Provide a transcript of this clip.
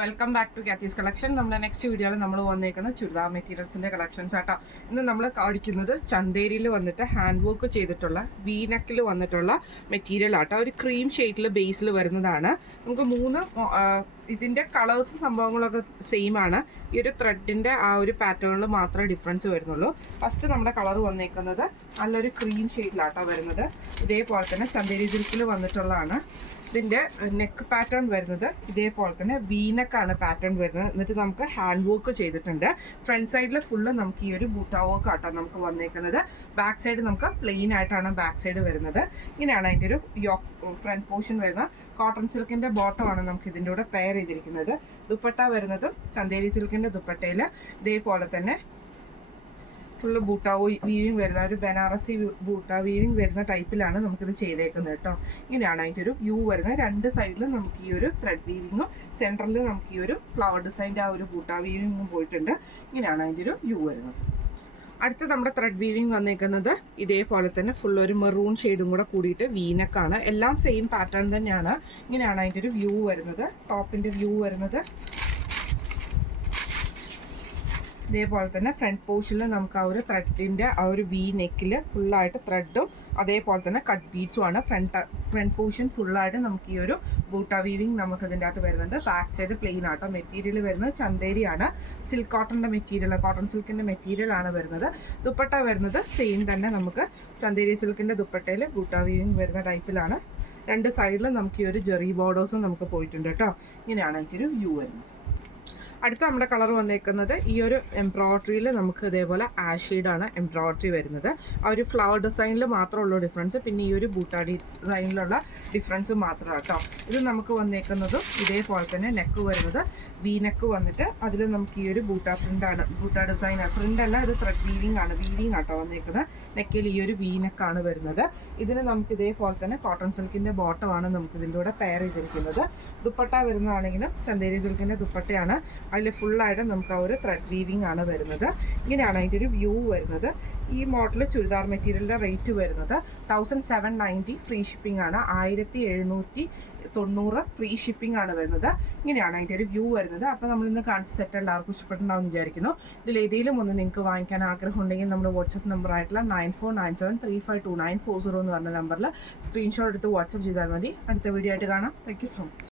Welcome back to കാത്തീസ് collection. നമ്മുടെ next വീഡിയോയിൽ നമ്മൾ വന്നേക്കുന്ന ചുരിദാർ മെറ്റീരിയൽസിൻ്റെ കളക്ഷൻസ് ആട്ടോ. ഇന്ന് നമ്മൾ കാണിക്കുന്നത് ചന്തേരിയിൽ വന്നിട്ട് ഹാൻഡ് വർക്ക് ചെയ്തിട്ടുള്ള വീനെക്കിൽ വന്നിട്ടുള്ള മെറ്റീരിയൽ ആട്ടോ. ഒരു ക്രീം ഷെയ്ഡിൽ ബേസിൽ വരുന്നതാണ്. നമുക്ക് ഇതിൻ്റെ കളേഴ്സും സംഭവങ്ങളൊക്കെ സെയിം ആണ്. ഈ ഒരു ത്രെഡിൻ്റെ ആ ഒരു പാറ്റേണിൽ മാത്രമേ ഡിഫറൻസ് വരുന്നുള്ളൂ. ഫസ്റ്റ് നമ്മുടെ കളർ വന്നേക്കുന്നത് നല്ലൊരു ക്രീം ഷെയ്ഡിലാട്ടോ വരുന്നത്. ഇതേപോലെ തന്നെ ചന്തേരി സിൽക്കിൽ വന്നിട്ടുള്ളതാണ്. ഇതിൻ്റെ നെക്ക് പാറ്റേൺ വരുന്നത് ഇതേപോലെ തന്നെ വീനെക്കാണ് പാറ്റേൺ വരുന്നത്. എന്നിട്ട് നമുക്ക് ഹാൻഡ് വർക്ക് ചെയ്തിട്ടുണ്ട്. ഫ്രണ്ട് സൈഡിൽ ഫുള്ള് നമുക്ക് ഈ ഒരു ബൂട്ടാ വർക്ക് ആട്ടോ നമുക്ക് വന്നേക്കുന്നത്. ബാക്ക് സൈഡ് നമുക്ക് പ്ലെയിൻ ആയിട്ടാണ് ബാക്ക് സൈഡ് വരുന്നത്. ഇങ്ങനെയാണ് അതിൻ്റെ ഒരു ഫ്രണ്ട് പോർഷൻ വരുന്നത്. കോട്ടൺ സിൽക്കിൻ്റെ ബോട്ടമാണ് നമുക്ക് ഇതിൻ്റെ കൂടെ പെയർ ചെയ്തിരിക്കുന്നത്. ദുപ്പട്ട വരുന്നതും ചന്തേരി സിൽക്കിൻ്റെ ദുപ്പട്ടയിൽ ഇതേപോലെ തന്നെ ഫുള്ള് ബൂട്ടാ വീവിങ് വരുന്ന ഒരു ബനാറസി ബൂട്ടാ വീവിങ് വരുന്ന ടൈപ്പിലാണ് നമുക്കിത് ചെയ്തേക്കുന്നത് കേട്ടോ. ഇങ്ങനെയാണ് അതിൻ്റെ ഒരു വ്യൂ വരുന്നത്. രണ്ട് സൈഡിലും നമുക്ക് ഈ ഒരു ത്രെഡ് വീവിങ്ങും സെൻറ്ററിൽ നമുക്ക് ഈ ഒരു ഫ്ലവർ ഡിസൈൻ്റെ ആ ഒരു ബൂട്ടാ വീവിങ്ങും പോയിട്ടുണ്ട്. ഇങ്ങനെയാണ് അതിൻ്റെ ഒരു വ്യൂ വരുന്നത്. അടുത്ത നമ്മുടെ ത്രെഡ് വീവിങ് വന്നേക്കുന്നത് ഇതേപോലെ തന്നെ ഫുൾ ഒരു മെറൂൺ ഷെയ്ഡും കൂടെ കൂടിയിട്ട് വീനക്കാണ്. എല്ലാം സെയിം പാറ്റേൺ തന്നെയാണ്. ഇങ്ങനെയാണ് അതിൻ്റെ ഒരു വ്യൂ വരുന്നത്. ടോപ്പിൻ്റെ വ്യൂ വരുന്നത് ഇതേപോലെ തന്നെ ഫ്രണ്ട് പോർഷനിൽ നമുക്ക് ആ ഒരു ത്രെഡിൻ്റെ ആ ഒരു വി നെക്കിൽ ഫുള്ളായിട്ട് ത്രെഡും അതേപോലെ തന്നെ കട്ട് ബീഡ്സും ആണ്. ഫ്രണ്ട് പോർഷൻ ഫുള്ളായിട്ട് നമുക്ക് ഈ ഒരു ബൂട്ടാ വീവിങ് നമുക്ക് ഇതിൻ്റെ അകത്ത് വരുന്നുണ്ട്. ബാക്ക് സൈഡ് പ്ലെയിൻ ആട്ടോ. മെറ്റീരിയൽ വരുന്നത് ചന്തേരിയാണ്. സിൽക്ക് കോട്ടൻ്റെ മെറ്റീരിയൽ, കോട്ടൺ സിൽക്കിൻ്റെ മെറ്റീരിയൽ ആണ് വരുന്നത്. ദുപ്പട്ട വരുന്നത് സെയിം തന്നെ നമുക്ക് ചന്തേരി സിൽക്കിൻ്റെ ദുപ്പട്ടയിൽ ബൂട്ടാ വീവിങ് വരുന്ന ടൈപ്പിലാണ്. രണ്ട് സൈഡിലും നമുക്ക് ഈ ഒരു ജെറി ബോർഡേഴ്സും നമുക്ക് പോയിട്ടുണ്ട് കേട്ടോ. ഇങ്ങനെയാണ് എനിക്കൊരു വ്യൂ വരുന്നത്. അടുത്ത നമ്മുടെ കളർ വന്നേക്കുന്നത് ഈ ഒരു എംബ്രോയ്ഡറിയിൽ നമുക്ക് ഇതേപോലെ ആഷ് ഷെയ്ഡാണ് എംബ്രോയ്ഡറി വരുന്നത്. ആ ഒരു ഫ്ലവർ ഡിസൈനിൽ മാത്രമുള്ള ഡിഫറൻസ്, പിന്നെ ഈ ഒരു ബൂട്ടാ ഡിസൈനിലുള്ള ഡിഫറൻസ് മാത്രമാണ് കേട്ടോ. ഇത് നമുക്ക് വന്നേക്കുന്നതും ഇതേപോലെ തന്നെ നെക്ക് വരുന്നത് വി നെക്ക് വന്നിട്ട് അതിൽ നമുക്ക് ഈ ഒരു ബൂട്ടാ പ്രിൻ്റാണ്, ബൂട്ടാ ഡിസൈനാണ്. പ്രിൻ്റ് അല്ല, ഇത് ത്രെഡ് വീവിങ് ആണ്. വീവിങ് ആട്ടോ വന്നേക്കുന്നത്. നെക്കിൽ ഈ ഒരു വി നെക്കാണ് വരുന്നത്. ഇതിന് നമുക്ക് ഇതേപോലെ തന്നെ കോട്ടൺ സിൽക്കിൻ്റെ ബോട്ടമാണ് നമുക്ക് ഇതിൻ്റെ കൂടെ പെയർ ചെയ്തിരിക്കുന്നത്. ദുപ്പട്ട വരുന്നതാണെങ്കിലും ചന്തേരി സിൽക്കിൻ്റെ ദുപ്പട്ടയാണ്. അതിൽ ഫുള്ളായിട്ട് നമുക്ക് ആ ഒരു ത്രെഡ് വീവിങ് ആണ് വരുന്നത്. ഇങ്ങനെയാണ് അതിൻ്റെ ഒരു വ്യൂ വരുന്നത്. ഈ മോഡൽ ചുരിദാർ മെറ്റീരിയലിൻ്റെ റേറ്റ് വരുന്നത് 1790 ഫ്രീ ഷിപ്പിംഗ് ആണ്. 1790 ഫ്രീ ഷിപ്പിംഗ് ആണ് വരുന്നത്. ഇങ്ങനെയാണ് അതിൻ്റെ ഒരു വ്യൂ വരുന്നത്. അപ്പോൾ നമ്മളിന്ന് കാണിച്ച സെറ്റ് എല്ലാവർക്കും ഇഷ്ടപ്പെട്ടുണ്ടാവും വിചാരിക്കുന്നു. ഇതിൽ ഏതെങ്കിലും ഒന്ന് നിങ്ങൾക്ക് വാങ്ങിക്കാൻ ആഗ്രഹം ഉണ്ടെങ്കിൽ നമ്മുടെ വാട്സപ്പ് നമ്പർ ആയിട്ടുള്ള 9497352940 എന്ന് പറഞ്ഞ നമ്പറിൽ സ്ക്രീൻഷോട്ട് എടുത്ത് വാട്സപ്പ് ചെയ്താൽ മതി. അടുത്ത വീഡിയോ ആയിട്ട് കാണാം. Thank you so much.